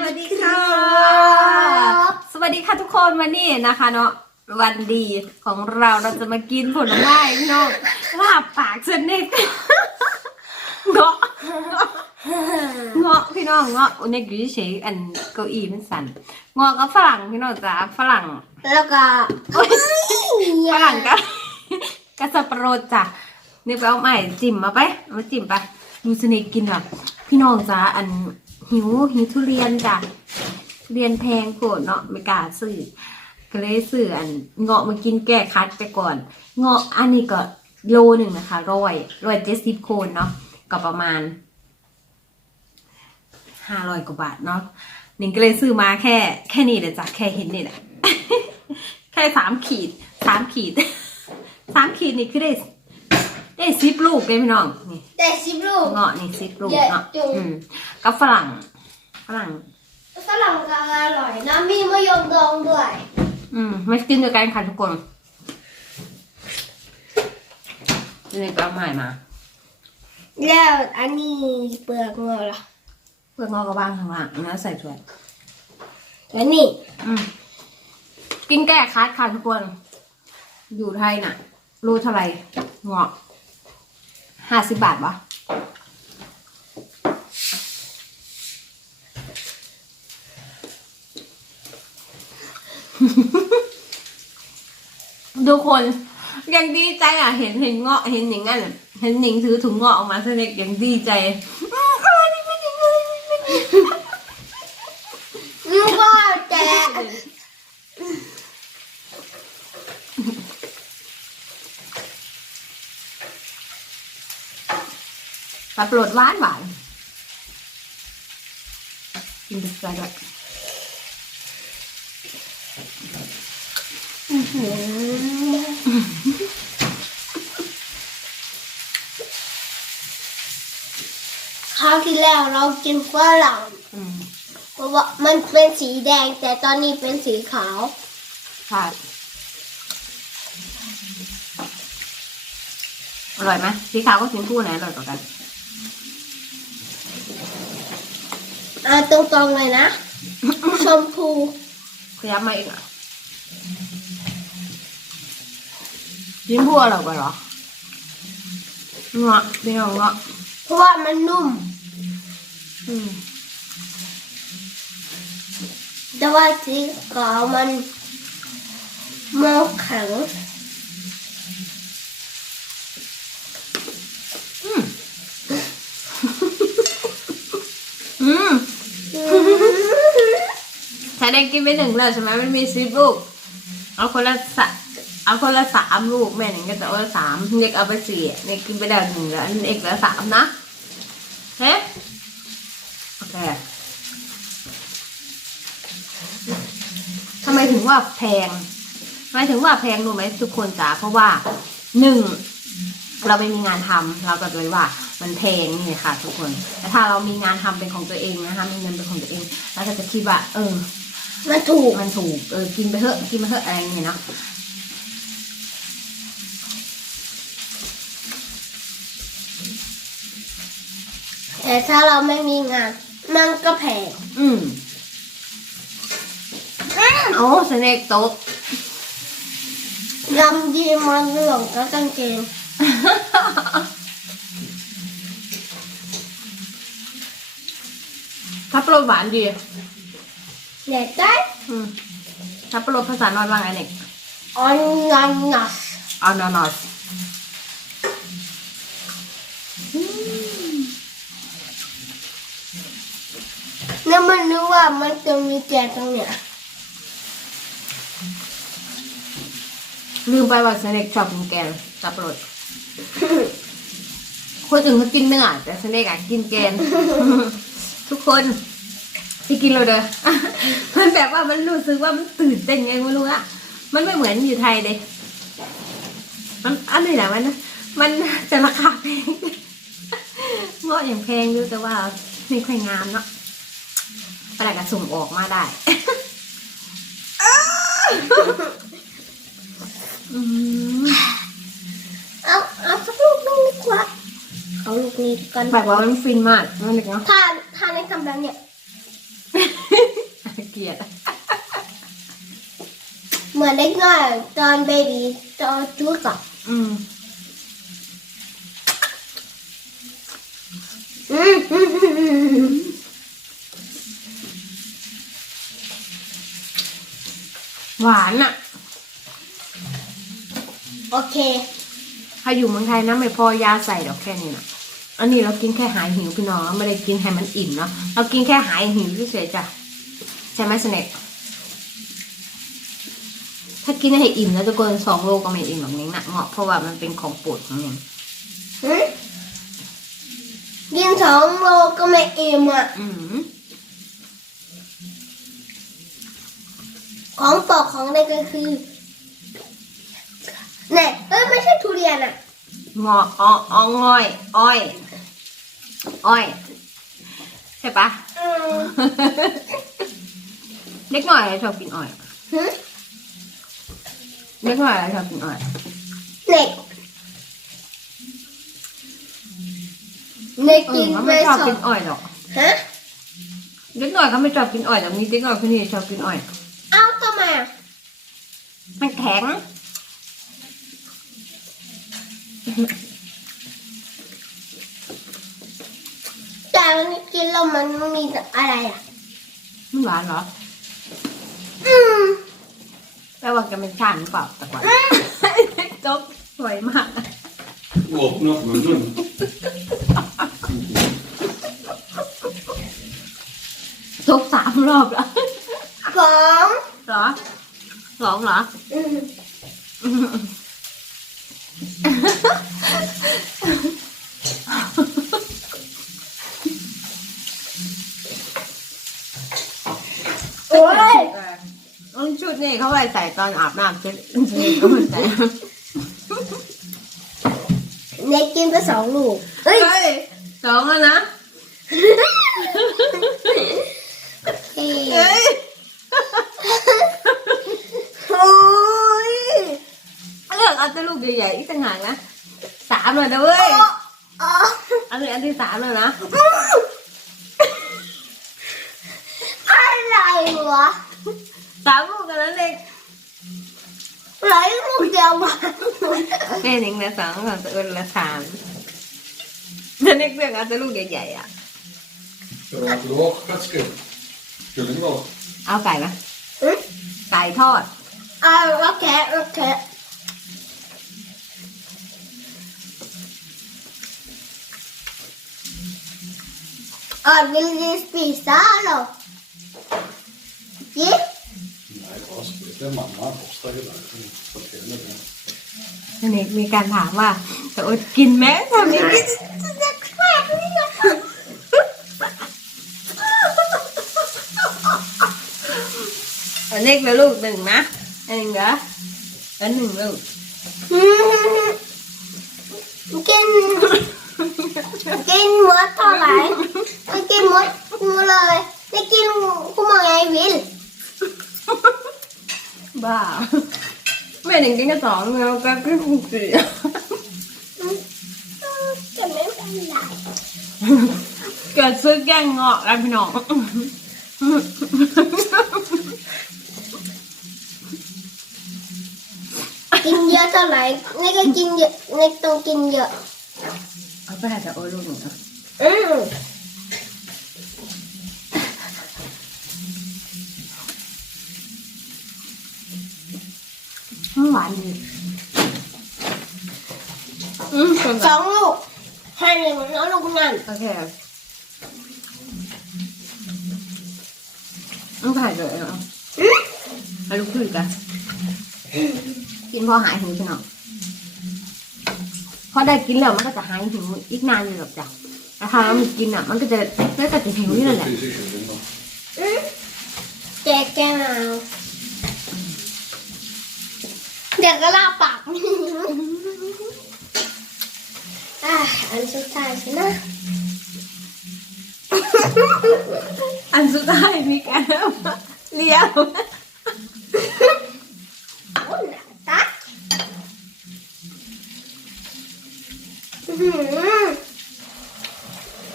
วัสดีค่ะบสวัสดีค่ะทุกคนวันนี้นะคะเนาะวันดีของเราเราจะมากินผลไม้พี่น้องลาบปากสนิทเงาะเงาะพี่น้องเงาะอุเนกิเฉยอันเก้าอี้มันสั่นเงาะกับฝรั่งพี่น้องจ้าฝรั่งแล้วก็ฝรั่งก็ก็สับปะรดจ้ะนี่ไปเอาใหม่จิ้มมาไปเอามาจิ้มไปดูสนิทกินแบบพี่น้องจ้าอัน หิวหิวทุเรียนจ้ะเรียนแพงโกรธเนาะไม่กล้าซื้อก็เลยซื้ออันเงาะมากินแก้คัดไปก่อน เงาะอันนี้ก็โลหนึ่งนะคะร้อยร้อยเจ็ดสิบโคนเนาะก็ประมาณห้าร้อยกว่าบาทเนาะหนิงก็เลยซื้อมาแค่ แค่นี้แหละจ้ะแค่เห็นนี่แหละแค่สามขีดสามขีดสามขีดนี่คือได้ ได้สิบลูกเลยพี่น้องนี่แต่สิบลูก เงาะนี่สิบลูกเยอะเนาะจุงอืมกับฝรั่งฝรั่ง ฝรั่งก็อร่อยนะมีมะยมดองด้วย อืมมากินด้วยกันค่ะทุกคนนี่ไปเอาใหม่มาแล้วอันนี้เปลือกงอล่ะเพื่องอกกระบ้างข้างล่างนะใส่ถ้วยแล้วนี่อืมกินแก้คัดค่ะทุกคน อยู่ไทยน่ะ รู้เท่าไหร่เงาะ ห้าสิบบาทปะทุกคนยังดีใจอะ เห็นเห็นเงาะเห็นอย่างนั้นอะเห็นหนิงถือถุงเงาะออกมาเสน็กยังดีใจอื้ออะไรนี่ไม่ดีเลยไม่ดีลูก ก็แต่สับปะรดหวานหวานกินไปใส่ด้วยคราวที่แล้วเรากินฝรั่งอืมเพราะว่ามันเป็นสีแดงแต่ตอนนี้เป็นสีขาวค่ะอร่อยไหมสีขาวก็สีชมพูไหนอร่อยกว่ากัน อ่าตรงๆเลยนะ ชมพูขยับมาอีกอะสีชมพูอร่อยกว่าเหรอเงาะเป็นเงาะเพราะว่ามันนุ่ม อืมแต่ว่าสีขาวมันมันแข็ง อืมอืมใช้ได้กินไปหนึ่งแล้วใช่ไหมมันมีสิบลูก เอาคนละสะเอาคนละสามลูกแม่หนึ่งก็จะเอาสามเด็กเอาไปสี่เด็กกินไปแล้หนึ่งแล้วเด็กเหลือสามนะเฮ้โอเคทำไมถึงว่าแพงทำไมถึงว่าแพงรู้ไหมทุกคนจ๋าเพราะว่าหนึ่งเราไม่มีงานทำเราก็เลยว่ามันแพงนี่ค่ะ ทุกคนแต่ถ้าเรามีงานทำเป็นของตัวเองนะคะมีเงินเป็นของตัวเองเราก็จะคิดว่า เออ มันถูก มันถูก เออ กินไปเถอะ กินไปเถอะอะไรอย่างเงี้ยเนาะแต่ถ้าเราไม่มีงาน มันก็แพงอืมโอ้สเนกโต๊ะลำยีมันหลงกับกางเกงทับปะรดหวานดี เด็ดใจอืมทับปะรดภาษานอนว่าไงเนี่ยออนงอนนัสอานอนอสแล้วมันรู้ว่ามันจะมีแกะตรงเนี้ยลืมไปว่าสเนกชอบกินแกงทับปะรด คนอื่นเขากินเนื้อแต่สเนกอะกินแกงทุกคน ที่กินเราเด้อ มันแบบว่ามันรู้สึกว่ามันตื่นเต้นไงไม่รู้อะมันไม่เหมือนอยู่ไทยเลยมันอันนี้แหละมัน มันจะราคาแพงเงาะอย่างแพงอยู่แต่ว่าไม่ค่อยงามเนาะประหลัดกระส่งออกมาได้อืมเอาเอาสักลูกนึงดีกว่าเอาลูกนี้กันแบบว่ามันฟินมากนั่นเองเนาะถ้าถ้าในคำนั้นเนี่ย เกลียดเหมือนเด็กน้อยตอนเบบีตอนจุกอะอืมอืมอืมอืมอืมหวานอะโอเค ถ้าอยู่เมืองไทยนะไม่พอยาใส่ดอกแค่นี้นะอันนี้เรากินแค่หายหิวพี่น้องเราไม่ได้กินให้มันอิ่มเนาะเรากินแค่หายหิวเฉยๆจ้ะใช่ไหมสเน็กถ้ากินให้อิ่มแล้วจะเกินสองโลก็ไม่อิ่มหรอกนิ้งนะเงาะเพราะว่ามันเป็นของโปรดของนิ้งหืมกินสองโลก็ไม่อิ่มอะ อืมของโปรดของเด็กก็คือเนี่ยเอ้ยไม่ใช่ทุเรียนอะเงาะอ้ออ้อง่อย อ้อย อ้อย ใช่ปะอืม เล็กหน่อยอะไรชอบกินอ้อยหืมเล็กหน่อยอะไรชอบกินอ้อยเด็กเด็กเอกิอนเขาไปไม่ชอบสอกิงนอ้อยหรอกฮะเล็กหน่อยเขาไม่ชอบกินอ้อยแต่มีเล็กหน่อยคนนี้ชอบกินอ้อย เอ้าทำไมอะมันแข็ง แต่มันกินแล้วมันมีอะไรอะมันหวานเหรออืม แปลว่าแกเป็นชาติหรือเปล่าแต่ก่อนจบสวยมาก Åpne opp munnen. จบสามรอบแล้วของเหรอสองเหรอ อืมโอ้ย เออชุด นี่เขาไว้ใส่ตอนอาบน้ำเช็ดชุดนี้ก็ไม่ใส่เน็กกินไปสองลูกเฮ้ยเฮ้ยสองแล้วนะเฮ้ยเฮ้ยโอ้ยเลือกเอาแต่ลูกใหญ่ๆอีกต่างหากนะสามเลยนะเว้ยอ๋ออันนี้อันที่สามเลยนะอะไรวะสาม ลูกกันแล้วเล็กไหลลูกเดียวมาแม่หนิงละสองของตัวเอิญละสามแล้วเล็กเลือกเอาแต่ลูกใหญ่ๆอะ Skal du ha et lårfleske? Kyllinglår? เอาไก่ไหมอืมไก่ทอด อ่าโอเคโอเคอ่าวิลลี่สปีซ่าเหรอยี่ Nei, อันนี้มีการถามว่าแต่อดกินไหมทำอย่างนี้จะแคบนี่นะอันเล็กแล้วลูกหนึ่งนะอันหนึ่งเหรออันหนึ่งลูกกินกินหมดเท่าไหร่ไม่กินหมดหมดเลยไม่กินกูมองไงวิล บ้าแม่หนึ่งกินแค่สองเงาแป๊บก็คงสี่จะไม่เป็นไรเกิดซื้อแกงเงาะกันพี่น้องกินเยอะเท่าไหร่นี่ก็กินเยอะนี่ต้องกินเยอะเอาไปหาแต่โอ้ยลูกหนึ่งนะอื มมันหวานดีอืมเป็นสแบบองลูกให้หนึ่งแล้วลูกนั่นโอเคต้องถ่ายเลยเหรออืมให้ลูกคุยกันกินพอหายหิวพี่น้องพอได้กินแล้วมันก็จะหายหิวอีกนานอยู่หรอกจ้ะแต่ถ้าเราไม่กินอะ มันก็จะไม่ก็จะหิวนี่นั่นแหละ Spiser kylling, da. อืมแกะแกะเอา เดี๋ยวก็ลาปากอะอันสุดท้ายสินะอันสุดท้ายมีการเลี้ยวโอ้หนาตักอื้อหือ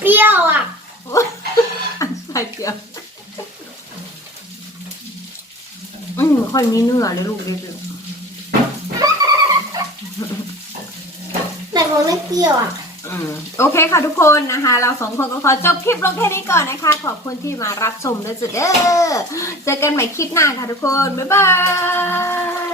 เปรี้ยวอะอันสุดท้ายเดียวค่อยมีเนื้อเลยลูกเด็ก มันไม่เปรี้ยวอะอืมโอเคค่ะทุกคนนะคะ เราสองคนก็ขอจบคลิปลงแค่นี้ก่อนนะคะ ขอบคุณที่มารับชมด้วยจุดเด้อเจอกันใหม่คลิปหน้าค่ะทุกคน บ๊ายบาย